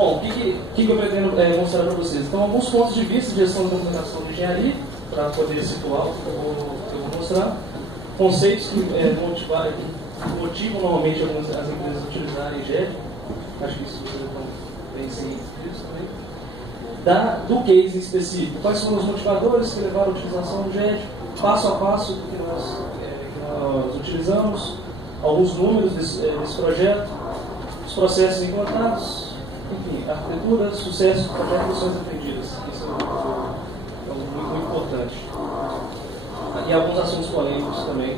Bom, o que eu pretendo mostrar para vocês? Então, alguns pontos de vista de gestão de documentação de engenharia, para poder situar o que eu vou mostrar. Conceitos que motivam normalmente as empresas a utilizarem GED. Acho que isso vocês estão bem cientes também. Do case específico. Quais foram os motivadores que levaram à utilização do GED? Passo a passo que nós utilizamos. Alguns números desse projeto. Os processos implantados. Enfim, arquitetura, sucesso do projeto e lições aprendidas. Isso é muito importante. E alguns assuntos polêmicos também.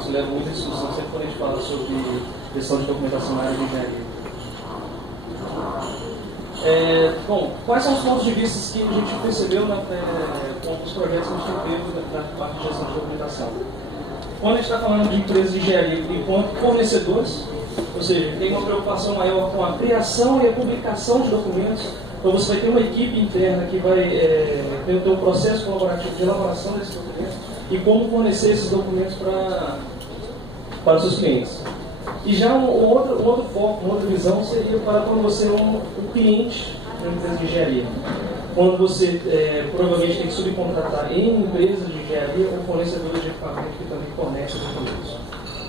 Isso leva muita discussão sempre quando a gente fala sobre gestão de documentação na área de engenharia. Bom, quais são os pontos de vista que a gente percebeu com os projetos que a gente tem feito na parte de gestão de documentação? Quando a gente está falando de empresas de engenharia enquanto fornecedores, ou seja, tem uma preocupação maior com a criação e a publicação de documentos. Então você vai ter uma equipe interna que vai ter um processo colaborativo de elaboração desses documentos e como fornecer esses documentos para os seus clientes. E já um outro foco, uma outra visão seria para quando você é um cliente de uma empresa de engenharia. Quando você provavelmente tem que subcontratar em empresas de engenharia ou fornecedores de equipamento que também fornecem documentos.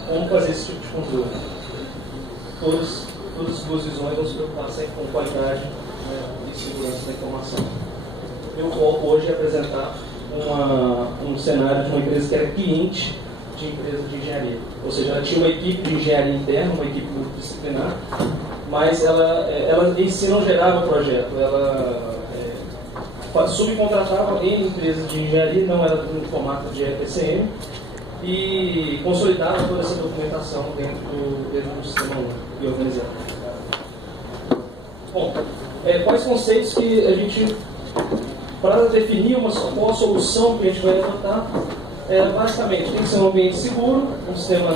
Como fazer esse tipo de controle? Todas as duas visões vão se preocupar sempre com qualidade e segurança da informação. Eu foco hoje em apresentar um cenário de uma empresa que era cliente de empresa de engenharia. Ou seja, ela tinha uma equipe de engenharia interna, uma equipe multidisciplinar, mas ela em si não gerava o projeto. Ela subcontratava em empresas de engenharia, não era no formato de EPCM, e consolidava toda essa documentação dentro do sistema e organizado. Bom, quais conceitos que a gente, para definir qual a solução que a gente vai adotar, basicamente tem que ser um ambiente seguro, um sistema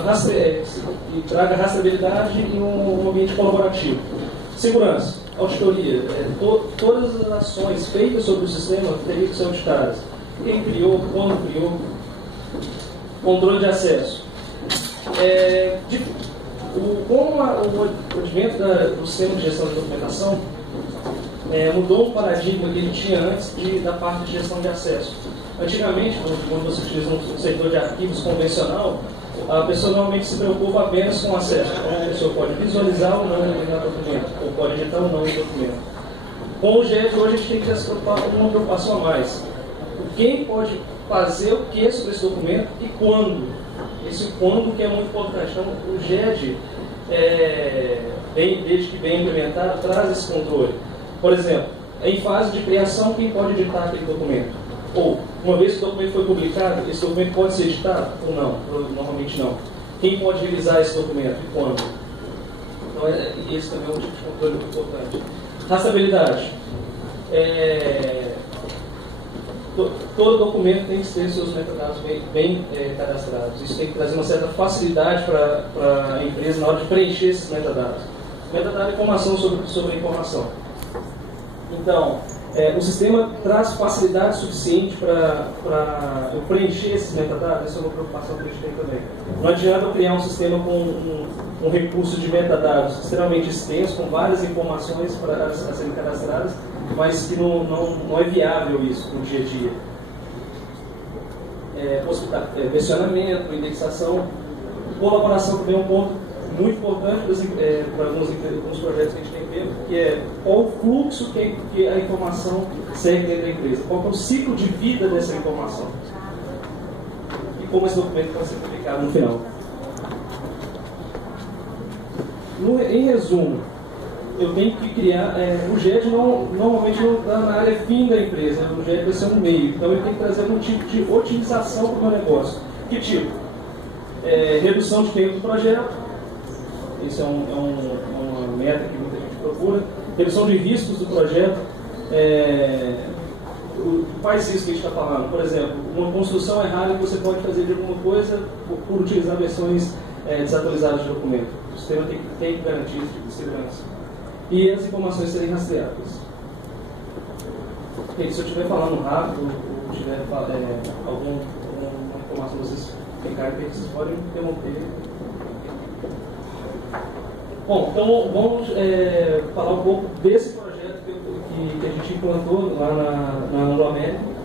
que traga rastreabilidade e um ambiente colaborativo. Segurança, auditoria, todas as ações feitas sobre o sistema teriam que ser auditadas. Quem criou, quando criou. Controle de acesso. Com o advento do sistema de gestão de documentação, mudou um paradigma que ele tinha antes da parte de gestão de acesso. Antigamente, quando você utiliza um servidor de arquivos convencional, a pessoa normalmente se preocupa apenas com o acesso. Então, a pessoa pode visualizar ou não o documento, ou pode editar ou não o documento. Com o GED, hoje a gente tem que se preocupar com uma preocupação a mais. Quem pode fazer o que sobre esse documento e quando? Esse quando que é muito importante. Então, o GED, desde que bem implementado, traz esse controle. Por exemplo, em fase de criação, quem pode editar aquele documento? Ou, uma vez que o documento foi publicado, esse documento pode ser editado ou não? Normalmente não. Quem pode revisar esse documento e quando? Então, esse também é um tipo de controle muito importante. Rastreabilidade. Todo documento tem que ter seus metadados bem cadastrados. Isso tem que trazer uma certa facilidade para a empresa na hora de preencher esses metadados. Metadado é informação sobre a informação. Então, o sistema traz facilidade suficiente para eu preencher esses metadados. Essa é uma preocupação que a gente tem também. Não adianta eu criar um sistema com um recurso de metadados extremamente extenso, com várias informações para serem cadastradas, mas que não é viável isso no dia a dia. Versionamento, indexação, colaboração também é um ponto muito importante para alguns projetos que a gente tem feito, que é qual o fluxo que a informação segue dentro da empresa, qual é o ciclo de vida dessa informação e como esse documento pode ser publicado no final. Em resumo, eu tenho que criar, o GED normalmente não está na área fim da empresa, o GED vai ser um meio, então ele tem que trazer um tipo de otimização para o meu negócio. Que tipo? Redução de tempo do projeto, isso é uma meta que muita gente procura. Redução de riscos do projeto. Quais riscos que a gente está falando? Por exemplo, uma construção errada que você pode fazer de alguma coisa por utilizar versões desatualizadas de documento. O sistema tem que garantir esse tipo de segurança. E as informações serem rastreáveis. Se eu estiver falando rápido ou tiver alguma informação que vocês ficarem, vocês podem interromper. Bom, então vamos falar um pouco desse projeto que a gente implantou lá na Anglo-América.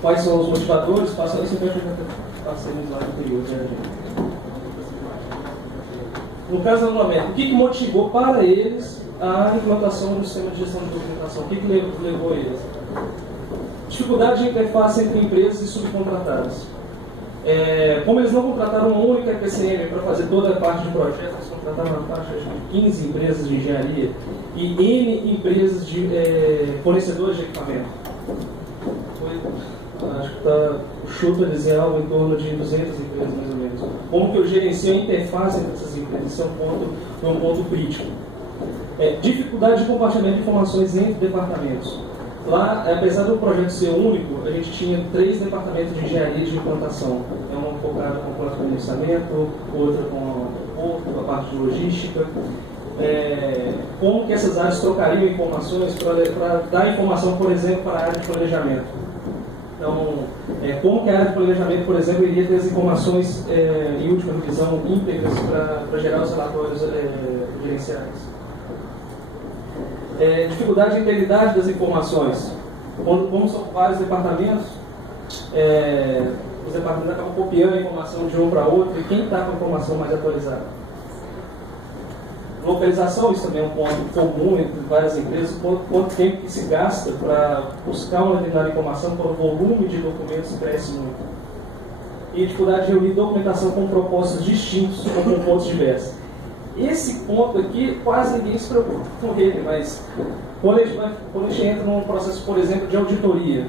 Quais são os motivadores? Passando isso, passamos lá no período, né, gente? No caso da Anglo-América, o que motivou para eles a implantação do sistema de gestão de documentação? O que levou eles? Dificuldade de interface entre empresas e subcontratadas. Como eles não contrataram uma única PCM para fazer toda a parte de projeto, eles contrataram uma taxa de 15 empresas de engenharia e N empresas de fornecedores de equipamento. Acho que está chuta dizer algo em torno de 200 empresas, mais ou menos. Como que eu gerencio a interface entre essas empresas? Isso é um ponto crítico. Dificuldade de compartilhamento de informações entre departamentos. Lá, apesar do projeto ser único, a gente tinha 3 departamentos de engenharia de implantação. Um focado com o plano de financiamento, outra com a parte de logística. Como que essas áreas trocariam informações para dar informação, por exemplo, para a área de planejamento. Então, como que a área de planejamento, por exemplo, iria ter as informações em última revisão íntegras para gerar os relatórios gerenciais. Dificuldade de integridade das informações. Como são vários departamentos, os departamentos acabam copiando a informação de um para outro e quem está com a informação mais atualizada. Localização, isso também é um ponto comum entre várias empresas, quanto tempo que se gasta para buscar uma determinada informação, quando o volume de documentos cresce muito. E dificuldade de reunir documentação com propósitos distintos ou com pontos diversos. Esse ponto aqui, quase ninguém se preocupa com ele, mas quando a gente entra num processo, por exemplo, de auditoria,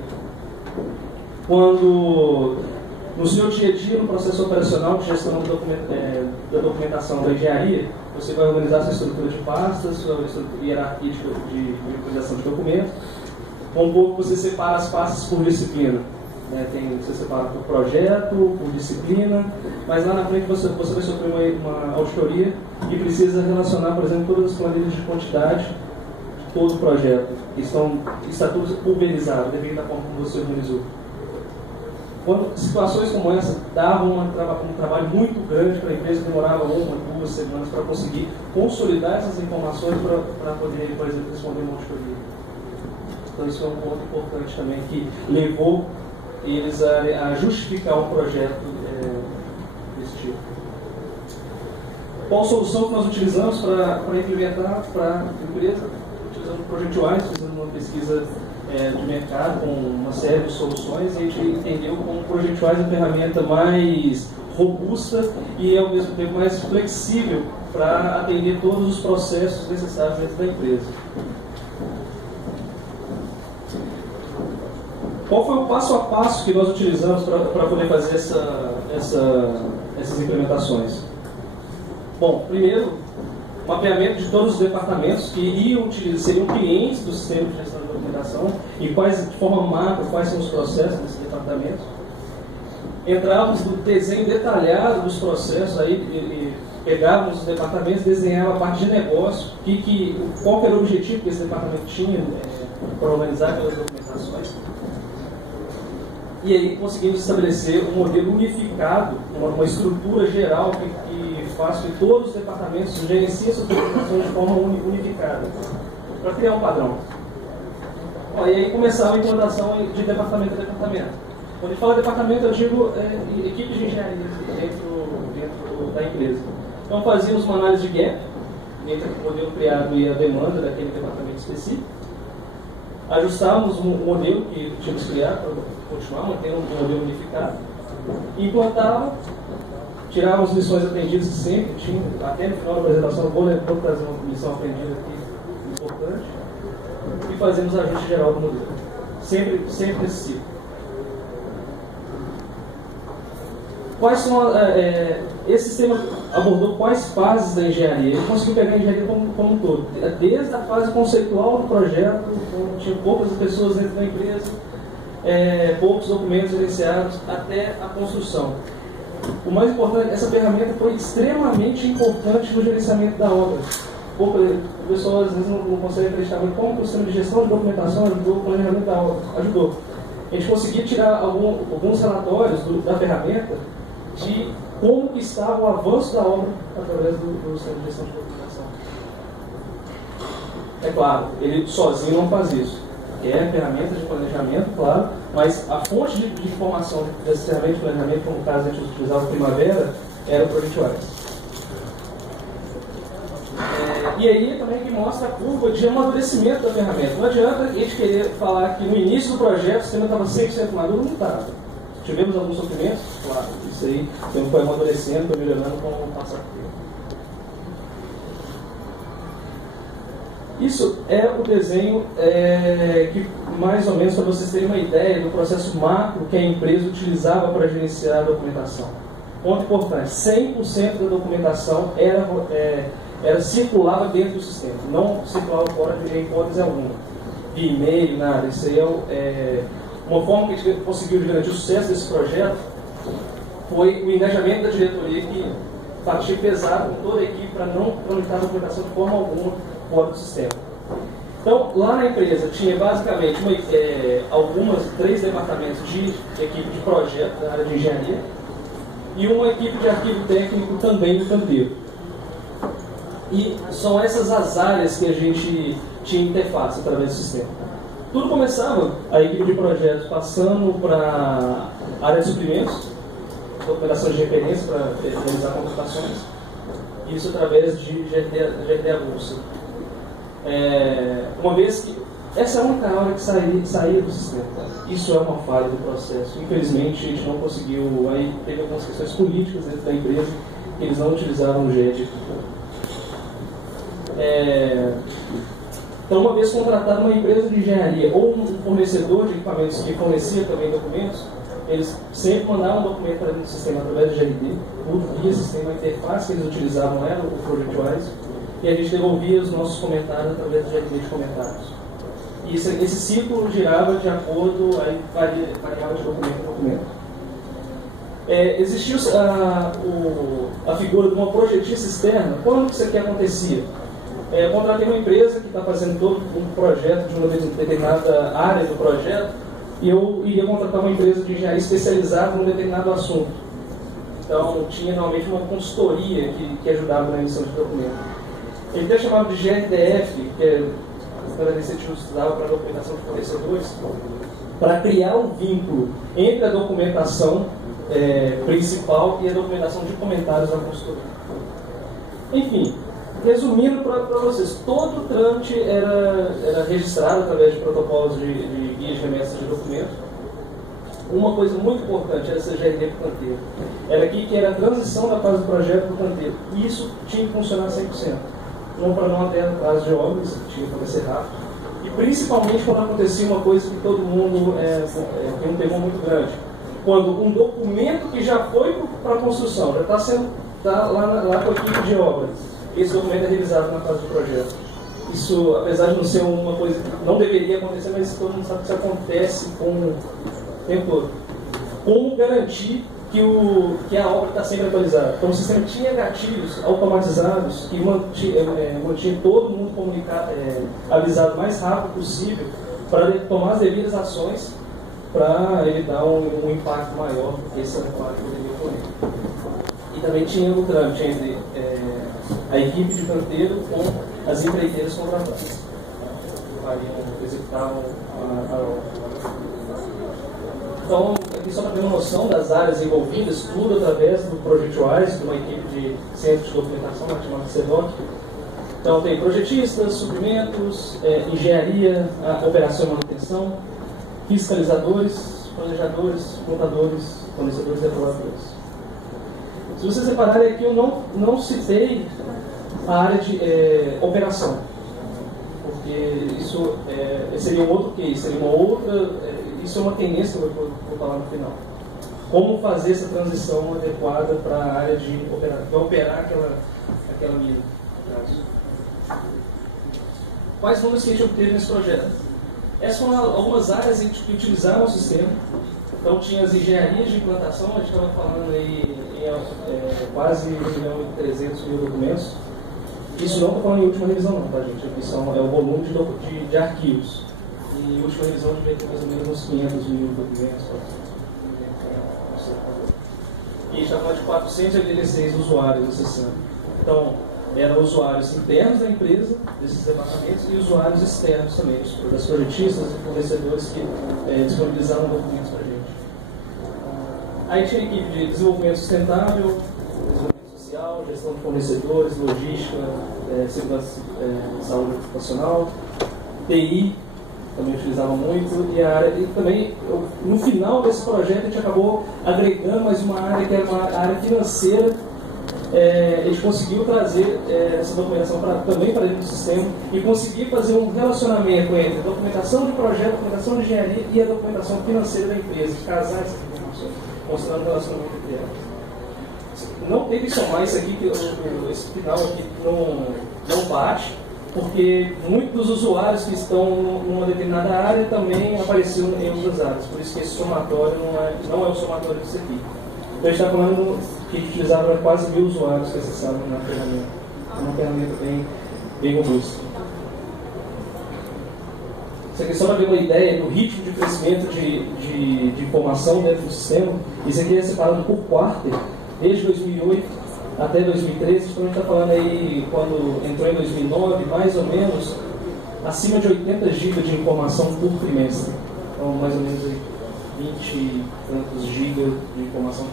quando no seu dia a dia, no processo operacional de gestão da documentação da engenharia, você vai organizar sua estrutura de pastas, sua hierarquia de organização de documentos, como você separa as pastas por disciplina. Você separa por projeto, por disciplina, mas lá na frente você vai sofrer uma auditoria e precisa relacionar, por exemplo, todas as planilhas de quantidade de todo o projeto, que está tudo pulverizado, devido à forma como você organizou. Quando situações como essa davam um trabalho muito grande para a empresa, demorava 1 ou 2 semanas para conseguir consolidar essas informações para poder, por exemplo, responder uma auditoria. Então isso é um ponto importante também, que levou eles a justificar um projeto desse tipo. Qual solução que nós utilizamos para implementar para a empresa? Utilizando o ProjectWise, fizemos uma pesquisa de mercado com uma série de soluções e a gente entendeu como o ProjectWise é a ferramenta mais robusta e ao mesmo tempo mais flexível para atender todos os processos necessários dentro da empresa. Qual foi o passo a passo que nós utilizamos para poder fazer essas implementações? Bom, primeiro, mapeamento de todos os departamentos que seriam clientes do sistema de gestão de documentação e de forma macro, quais são os processos desses departamentos. Entrávamos no desenho detalhado dos processos, aí pegávamos os departamentos, desenhava a parte de negócio, qual era o objetivo que esse departamento tinha para organizar aquelas documentações. E aí conseguimos estabelecer um modelo unificado, uma estrutura geral que faz com que todos os departamentos gerenciem suas documentações de forma unificada, para criar um padrão. E aí começava a implantação de departamento a departamento. Quando a gente fala departamento, eu digo equipe de engenharia dentro da empresa. Então fazíamos uma análise de gap entre o modelo criado e a demanda daquele departamento específico. Ajustávamos o modelo que tínhamos que criar para continuar mantendo um modelo unificado. Implantava, tirávamos lições aprendidas que sempre tinha, até no final da apresentação, vou trazer uma lição aprendida aqui importante, e fazemos ajuste geral do modelo. Sempre nesse ciclo. Quais são esse sistema abordou quais fases da engenharia? Ele conseguiu pegar a engenharia como um todo, desde a fase conceitual do projeto, onde tinha poucas pessoas dentro da empresa, poucos documentos gerenciados, até a construção. O mais importante, essa ferramenta foi extremamente importante no gerenciamento da obra. O pessoal às vezes não consegue acreditar, mas como o sistema de gestão de documentação ajudou o planejamento da obra? Ajudou. A gente conseguia tirar alguns relatórios da ferramenta de como que estava o avanço da obra através do sistema de gestão de documentação. É claro, ele sozinho não faz isso. É ferramentas de planejamento, claro, mas a fonte de informação desse ferramenta de planejamento, como no caso a gente utilizava o Primavera, era o ProjectWise. E aí também que mostra a curva de amadurecimento da ferramenta. Não adianta a gente querer falar que no início do projeto o sistema estava 100% maduro, não estava. Tivemos alguns sofrimentos, claro, isso aí foi amadurecendo, foi melhorando com o passar do tempo. Isso é o desenho que, mais ou menos, para vocês terem uma ideia do processo macro que a empresa utilizava para gerenciar a documentação. Ponto importante, 100% da documentação circulava dentro do sistema, não circulava fora de hipótese alguma. De e-mail, nada. Isso aí uma forma que a gente conseguiu garantir o sucesso desse projeto foi o engajamento da diretoria que batia pesado com toda a equipe para não tramitar a documentação de forma alguma fora do sistema. Então, lá na empresa tinha basicamente três departamentos de equipe de projeto da área de engenharia e uma equipe de arquivo técnico também do canteiro. E são essas as áreas que a gente tinha interface através do sistema. Tudo começava, a equipe de projetos passando para a área de suprimentos, documentação de referência para realizar contratações, isso através de GRD avulso. Uma vez que essa é a única hora que saía do sistema. Isso é uma falha do processo. Infelizmente, a gente não conseguiu. Aí teve algumas questões políticas dentro da empresa que eles não utilizavam o GED. Então, uma vez contratada uma empresa de engenharia ou um fornecedor de equipamentos que fornecia também documentos, eles sempre mandavam um documento para dentro do sistema através do GRD, por via sistema. A interface que eles utilizavam era o ProjectWise, e a gente devolvia os nossos comentários através do GRD de comentários. E esse ciclo girava de acordo, aí variava de documento a documento. Existiu a figura de uma projetista externa. Quando isso aqui acontecia? Eu contratei uma empresa que está fazendo todo um projeto de uma determinada área do projeto e eu iria contratar uma empresa de engenharia especializada em um determinado assunto. Então, tinha normalmente uma consultoria que ajudava na emissão de documento. Ele até chamava de GRDF, que é a que a gente usava para a documentação de fornecedores, para criar um vínculo entre a documentação principal e a documentação de comentários da consultoria. Enfim, resumindo para vocês, todo o trâmite era registrado através de protocolos de guias de remessa de documentos. Uma coisa muito importante era essa GRD para o canteiro. Era aqui que era a transição da fase do projeto para o canteiro. E isso tinha que funcionar 100%. Para não ter prazo de obras, tinha que acontecer rápido. E principalmente quando acontecia uma coisa que todo mundo tem um temor muito grande. Quando um documento que já foi para a construção, já está lá com a equipe de obras, esse documento é revisado na fase do projeto. Isso, apesar de não ser uma coisa que não deveria acontecer, mas todo mundo sabe que isso acontece com o tempo todo. Como garantir que a obra está sempre atualizada? Então o sistema tinha gatilhos automatizados que mantinha todo mundo avisado o mais rápido possível para tomar as devidas ações para evitar um impacto maior do que esse impacto que poderia ocorrer. E também tinha o trâmite entre a equipe de canteiro com as empreiteiras contratadas. Executavam a obra. Então, aqui só para ter uma noção das áreas envolvidas, tudo através do ProjectWise, de uma equipe de centro de documentação, chamada CEDOC. Então, tem projetistas, suprimentos, engenharia, operação e manutenção, fiscalizadores, planejadores, montadores, fornecedores e elaboradores. Se vocês repararem aqui, eu não citei a área de operação, porque isso seria um outro case, seria uma outra. Isso é uma tendência que eu vou falar no final. Como fazer essa transição adequada para a área de operar aquela mina. Quais números que a gente obteve nesse projeto? Essas foram algumas áreas que utilizaram o sistema. Então, tinha as engenharias de implantação, a gente estava falando aí em quase 1.300.000 documentos. Isso não estou falando em última revisão, não, tá, gente? Aqui é o volume de arquivos. E a última revisão devia ter mais ou menos uns 500.000 documentos. e a gente está falando de 486 usuários acessando. Então, eram usuários internos da empresa, desses departamentos, e usuários externos também, das projetistas e fornecedores que disponibilizaram documentos para a gente. Aí tinha a equipe de desenvolvimento sustentável, desenvolvimento social, gestão de fornecedores, logística, segurança de saúde ocupacional, TI, também utilizava muito, e a área, e também, no final desse projeto, a gente acabou agregando mais uma área que era uma área financeira. A gente conseguiu trazer essa documentação também para dentro do sistema e conseguir fazer um relacionamento entre a documentação de projeto, a documentação de engenharia e a documentação financeira da empresa, casar essas informações, mostrando o relacionamento entre elas. Não tem que somar isso aqui, que esse final aqui não bate, porque muitos dos usuários que estão numa determinada área também apareceram em outras áreas, por isso que esse somatório não é o somatório disso aqui. Então a gente está falando que utilizava quase 1000 usuários que acessavam na ferramenta. É uma ferramenta bem robusta. Isso aqui é só para ter uma ideia do ritmo de crescimento de informação dentro do sistema. Isso aqui é separado por quarter, desde 2008 até 2013. Então a gente está falando aí, quando entrou em 2009, mais ou menos, acima de 80 GB de informação por trimestre. Então mais ou menos aí 20 e tantos GB de informação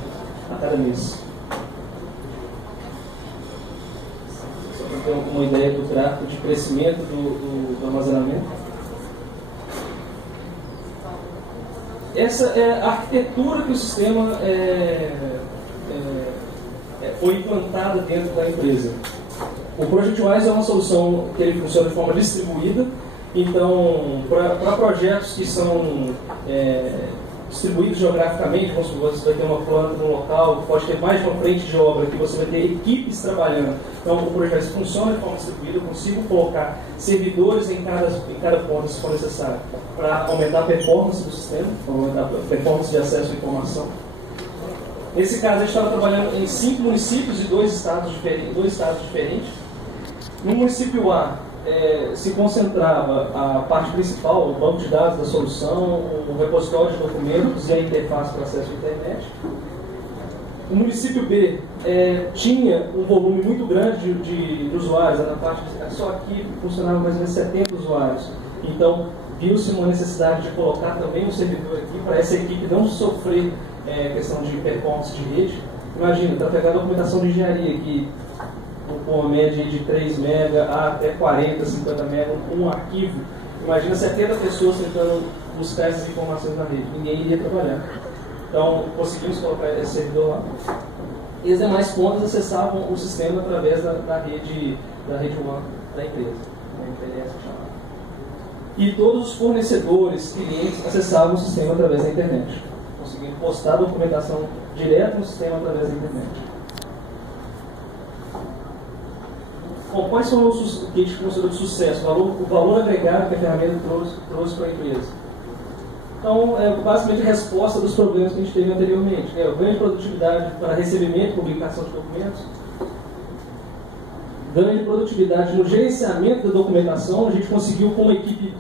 a cada mês. Só para ter uma ideia do gráfico de crescimento do armazenamento. Essa é a arquitetura que o sistema foi implantada dentro da empresa. O ProjectWise é uma solução que ele funciona de forma distribuída. Então, para projetos que são distribuídos geograficamente, você vai ter uma planta no local, pode ter mais de uma frente de obra que você vai ter equipes trabalhando. Então, o projeto funciona de forma distribuída, eu consigo colocar servidores em cada ponto, se for necessário, para aumentar a performance do sistema, para aumentar a performance de acesso à informação. Nesse caso, a gente estava trabalhando em 5 municípios e 2 estados diferentes. No município A, se concentrava a parte principal, o banco de dados da solução, o repositório de documentos e a interface para acesso à internet. O município B tinha um volume muito grande de usuários, na parte só aqui funcionavam mais ou menos 70 usuários. Então, viu-se uma necessidade de colocar também um servidor aqui para essa equipe não sofrer questão de performance de rede. Imagina, trafegar documentação de engenharia aqui, com uma média de 3 MB até 40, 50 MB, um arquivo. Imagina 70 pessoas tentando buscar essas informações na rede. Ninguém iria trabalhar. Então, conseguimos colocar esse servidor lá. E as demais pontas acessavam o sistema através da rede WAN da empresa. E todos os fornecedores, clientes, acessavam o sistema através da internet. Conseguindo postar a documentação direto no sistema através da internet. Bom, quais são os que a gente considera de sucesso? O valor agregado que a ferramenta trouxe para a empresa. Então, basicamente a resposta dos problemas que a gente teve anteriormente. O ganho de produtividade para recebimento e publicação de documentos. Ganho de produtividade no gerenciamento da documentação. A gente conseguiu, com uma equipe,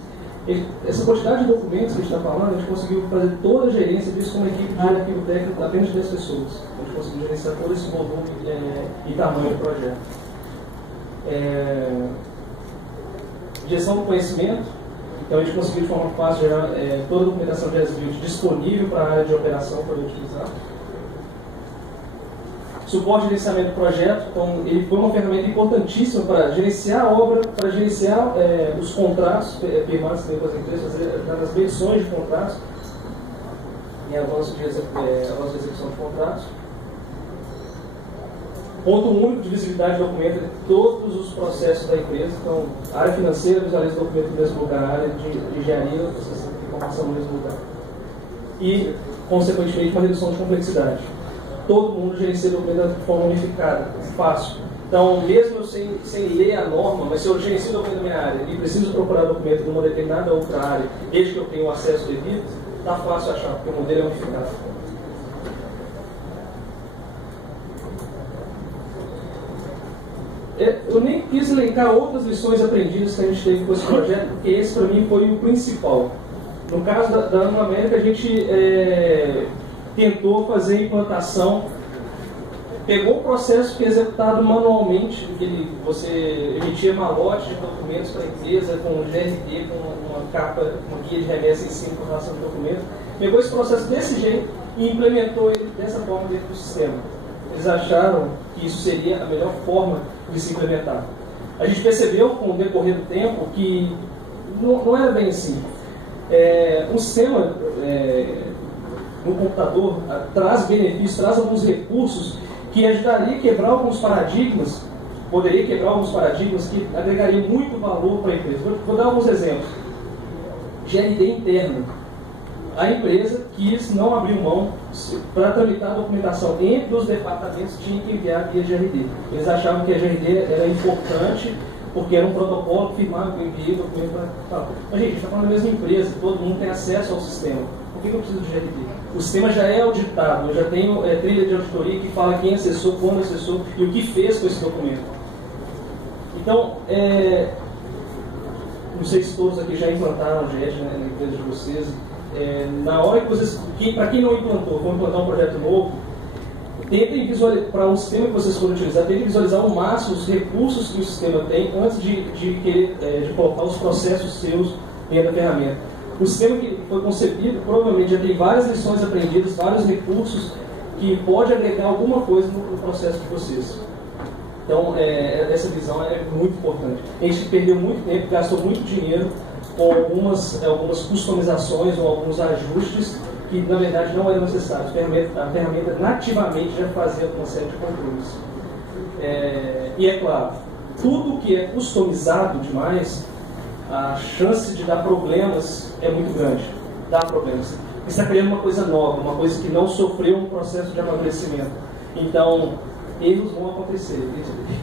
essa quantidade de documentos que a gente está falando, a gente conseguiu fazer toda a gerência disso com uma equipe de arquivo técnico apenas de 10 pessoas. A gente conseguiu gerenciar todo esse volume e tamanho do projeto. Gestão do conhecimento. Então a gente conseguiu de forma fácil gerar toda a documentação de as-built disponível para a área de operação para utilizar. Suporte de gerenciamento do projeto. Então ele foi uma ferramenta importantíssima para gerenciar a obra, para gerenciar os contratos firmados com as empresas, fazer as medições de contratos e avanço de execução de contratos. Ponto único de visibilidade de documento de todos os processos da empresa. Então, a área financeira visualiza o documento no mesmo lugar, a área de engenharia, processa a informação no mesmo lugar. E, consequentemente, uma redução de complexidade. Todo mundo gerencia o documento de forma unificada, fácil. Então, mesmo eu sem ler a norma, mas se eu gerencio o documento da minha área e preciso procurar o documento de uma determinada outra área, desde que eu tenha o acesso devido, está fácil achar, porque o modelo é unificado. Eu nem quis elencar outras lições aprendidas que a gente teve com esse projeto, porque esse para mim foi o principal. No caso da Anglo América, a gente tentou fazer a implantação pegou o processo que é executado manualmente, você emitia malote de documentos para a empresa, com GRT, com uma capa, uma guia de remessa em cima com relação de documentos, pegou esse processo desse jeito e implementou ele dessa forma dentro do sistema. Eles acharam que isso seria a melhor forma de se implementar. A gente percebeu, com o decorrer do tempo, que não era bem assim. Um sistema no computador traz benefícios, traz alguns recursos que ajudaria a quebrar alguns paradigmas, poderia quebrar alguns paradigmas que agregariam muito valor para a empresa. Vou dar alguns exemplos. GRD interno. A empresa quis não abrir mão para tramitar a documentação entre os departamentos, tinha que enviar via GRD. Eles achavam que a GRD era importante porque era um protocolo que firmava que envia o documento para... Mas, gente, a gente está falando da mesma empresa, todo mundo tem acesso ao sistema. Por que eu preciso de GRD? O sistema já é auditado, eu já tenho trilha de auditoria que fala quem acessou, quando acessou e o que fez com esse documento. Então, não sei se todos aqui já implantaram o GED na empresa de vocês. Na hora que vocês, para quem não implantou, for implantar um projeto novo, tentem visualizar, para um sistema que vocês forem utilizar, tentem visualizar ao máximo os recursos que o sistema tem antes de colocar os processos seus dentro da ferramenta. O sistema que foi concebido provavelmente já tem várias lições aprendidas, vários recursos que pode agregar alguma coisa no processo de vocês. Então, essa visão é muito importante. A gente perdeu muito tempo, gastou muito dinheiro com algumas customizações ou alguns ajustes que, na verdade, não eram necessários. A ferramenta nativamente já fazia uma série de controles. E é claro, tudo que é customizado demais, a chance de dar problemas é muito grande. Dá problemas. Você está criando uma coisa nova, uma coisa que não sofreu um processo de amadurecimento. Então, erros vão acontecer.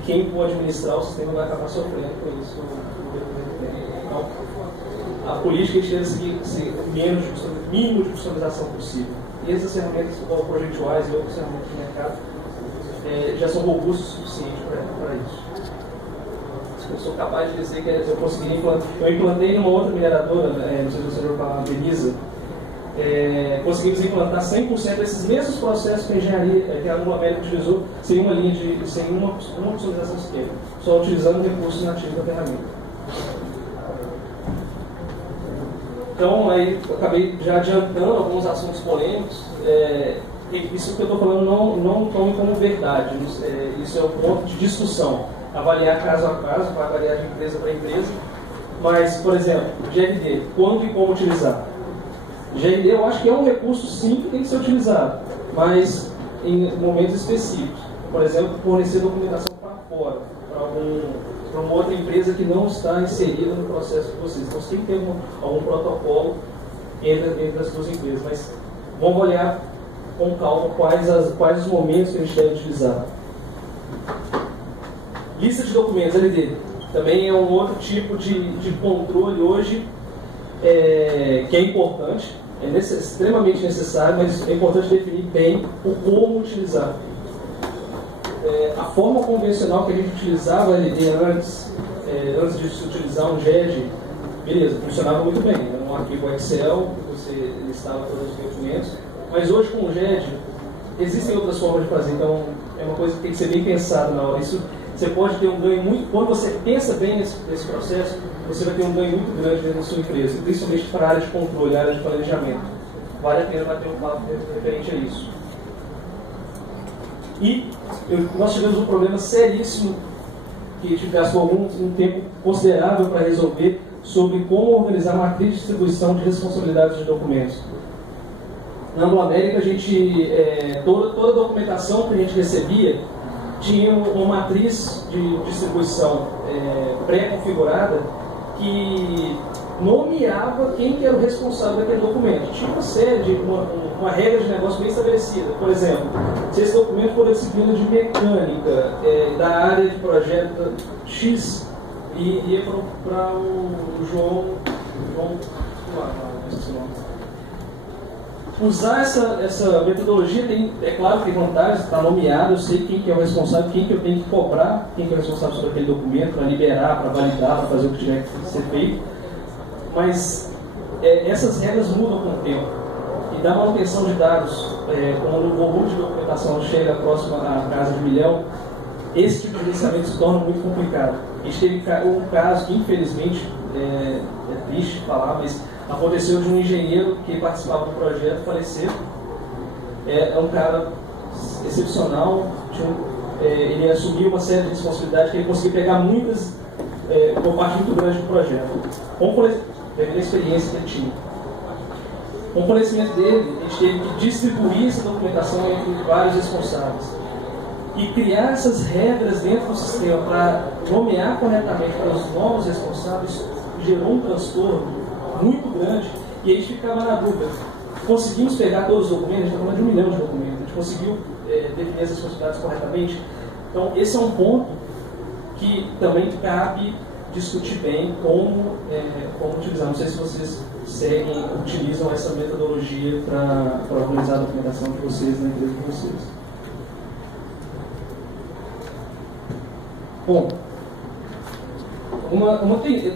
Quem for administrar o sistema vai acabar sofrendo com isso. Então, a política é ser mínimo de customização possível. E essas ferramentas, como o ProjectWise e outras ferramentas do mercado, já são robustas o suficiente para isso. Eu sou capaz de dizer que eu consegui implantar. Eu implantei numa outra mineradora, não sei se você já ouviu falar, Denisa. Conseguimos implantar 100% desses mesmos processos que a engenharia, que a Anglo América utilizou, sem uma linha sem uma customização sequer, só utilizando recursos nativos da ferramenta. Então, aí eu acabei já adiantando alguns assuntos polêmicos. Isso que eu estou falando não tome como verdade. Isso é um ponto de discussão. Avaliar caso a caso, para avaliar de empresa para empresa. Mas, por exemplo, GRD, quando e como utilizar? GRD eu acho que é um recurso sim que tem que ser utilizado, mas em momentos específicos. Por exemplo, fornecer documentação para fora, para uma outra empresa que não está inserida no processo de vocês. Então, você tem que ter algum protocolo entre as duas empresas, mas vamos olhar com calma quais os momentos que a gente deve utilizar. Lista de documentos, LD. Também é um outro tipo de controle hoje que é importante, extremamente necessário, mas é importante definir bem o como utilizar. A forma convencional que a gente utilizava a LD antes de se utilizar um GED, beleza, funcionava muito bem. Era um arquivo Excel, você listava todos os documentos, mas hoje com o GED existem outras formas de fazer, então é uma coisa que tem que ser bem pensada na hora. Isso, você pode ter um ganho muito... Quando você pensa bem nesse processo, você vai ter um ganho muito grande dentro da sua empresa, principalmente para a área de controle, a área de planejamento. Vale a pena bater um papo referente a isso. E nós tivemos um problema seríssimo, que a gente gastou um tempo considerável para resolver, sobre como organizar a matriz de distribuição de responsabilidades de documentos. Na Anglo América, toda a documentação que a gente recebia tinha uma matriz de distribuição pré-configurada que nomeava quem que era o responsável daquele documento. Tinha uma série uma regra de negócio bem estabelecida. Por exemplo, se esse documento for da disciplina de mecânica, da área de projeto X, e ia para o João usar essa metodologia é claro que tem vantagens, está nomeado, eu sei quem que é o responsável, quem que eu tenho que cobrar, quem que é o responsável sobre aquele documento, para liberar, para validar, para fazer o que tiver que ser feito. Mas essas regras mudam com o tempo. da manutenção de dados, quando o volume de documentação chega próximo à casa de 1 milhão, esse tipo de gerenciamento se torna muito complicado. A gente teve um caso que, infelizmente, é triste falar, mas aconteceu de um engenheiro que participava do projeto falecer. É um cara excepcional, ele assumiu uma série de responsabilidades que ele conseguiu pegar muitas, uma parte muito grande do projeto, devido à experiência que ele tinha. Com o conhecimento dele, a gente teve que distribuir essa documentação entre vários responsáveis e criar essas regras dentro do sistema para nomear corretamente para os novos responsáveis gerou um transtorno muito grande e a gente ficava na dúvida. Conseguimos pegar todos os documentos, a gente está falando de 1 milhão de documentos, a gente conseguiu definir as responsabilidades corretamente. Então, esse é um ponto que também cabe discutir bem como utilizar. Não sei se vocês utilizam essa metodologia para organizar a documentação de vocês na empresa de vocês. Bom,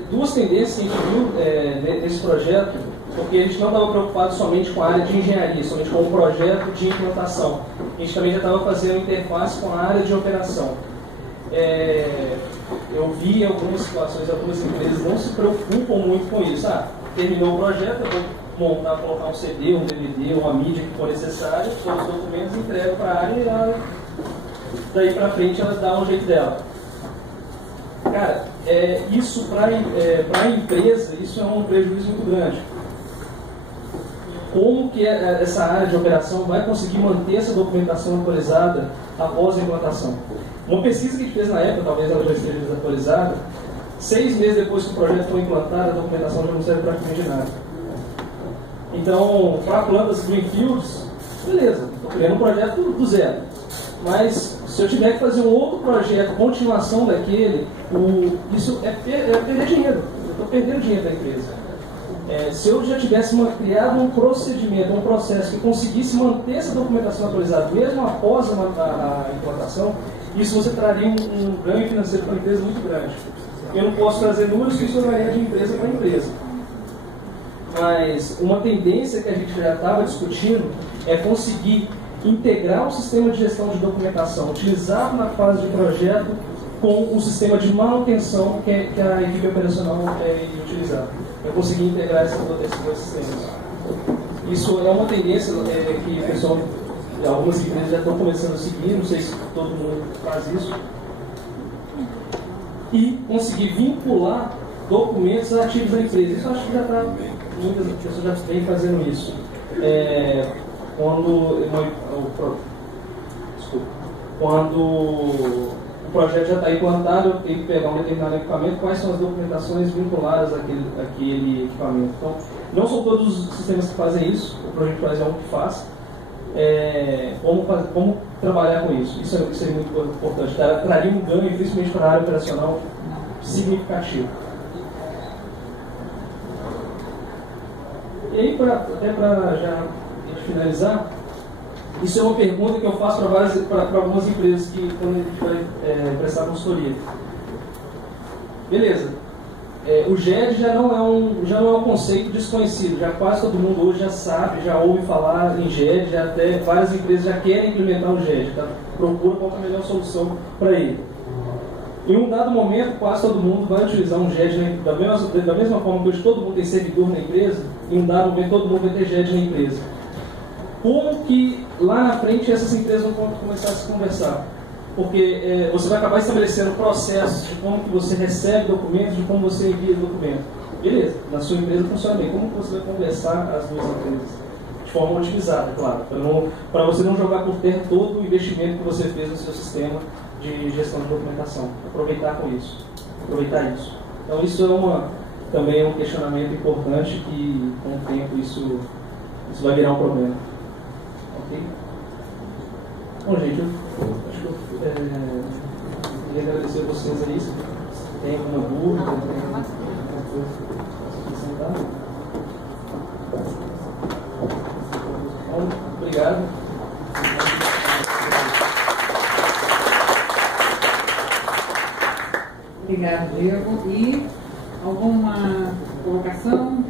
duas tendências que a gente viu nesse projeto, porque a gente não estava preocupado somente com a área de engenharia, somente com o projeto de implantação. A gente também já estava fazendo interface com a área de operação. Eu vi algumas situações, algumas empresas não se preocupam muito com isso. Terminou o projeto, eu vou colocar um CD, um DVD, uma mídia que for necessária, todos os documentos, entrego para a área e ela, daí para frente ela dá um jeito dela. Cara, isso para a empresa, isso é um prejuízo muito grande. Como que essa área de operação vai conseguir manter essa documentação atualizada após a implantação? Uma pesquisa que a gente fez na época, talvez ela já esteja desatualizada, 6 meses depois que o projeto foi implantado, a documentação já não serve praticamente de nada. Então, para plantas greenfields, beleza, estou criando um projeto do zero. Mas, se eu tiver que fazer um outro projeto, continuação daquele, isso é perder dinheiro. Eu estou perdendo dinheiro da empresa. Se eu já tivesse criado um procedimento, um processo que conseguisse manter essa documentação atualizada, mesmo após a implantação, isso você traria um ganho financeiro para a empresa muito grande. Eu não posso trazer números que isso varia de empresa para empresa. Mas uma tendência que a gente já estava discutindo é conseguir integrar o sistema de gestão de documentação utilizado na fase de projeto com o sistema de manutenção que a equipe operacional utilizar. É conseguir integrar esses dois sistemas. Isso é uma tendência que o pessoal, algumas empresas já estão começando a seguir, não sei se todo mundo faz isso. E conseguir vincular documentos ativos da empresa. Isso eu acho que já está, muitas pessoas já vêm fazendo isso. Quando o projeto já está implantado, eu tenho que pegar um determinado equipamento, quais são as documentações vinculadas àquele equipamento. Então, não são todos os sistemas que fazem isso, o projeto faz é um que faz. Como trabalhar com isso? Isso é muito importante. Traria um ganho, principalmente para a área operacional, significativo. E aí, até para já finalizar, isso é uma pergunta que eu faço para algumas empresas que quando a gente vai prestar consultoria. Beleza. O GED já não é um conceito desconhecido, já quase todo mundo hoje já sabe, já ouve falar em GED, já até várias empresas já querem implementar o GED, procura qual é a melhor solução para ele. Em um dado momento, quase todo mundo vai utilizar um GED da mesma forma que hoje todo mundo tem servidor na empresa, em um dado momento todo mundo vai ter GED na empresa. Como que lá na frente essas empresas vão começar a se conversar? Porque você vai acabar estabelecendo processos de como que você recebe documentos, de como você envia documentos. Beleza, na sua empresa funciona bem. Como que você vai conversar as duas empresas? De forma otimizada, claro. Para você não jogar por terra todo o investimento que você fez no seu sistema de gestão de documentação. Aproveitar isso. Então isso também é um questionamento importante que com o tempo isso vai virar um problema. Ok? Bom, gente, eu acho que eu queria agradecer a vocês aí. Se tem alguma dúvida, tem alguma coisa para acrescentar. Bom, obrigado. Obrigado, Diego. E alguma colocação?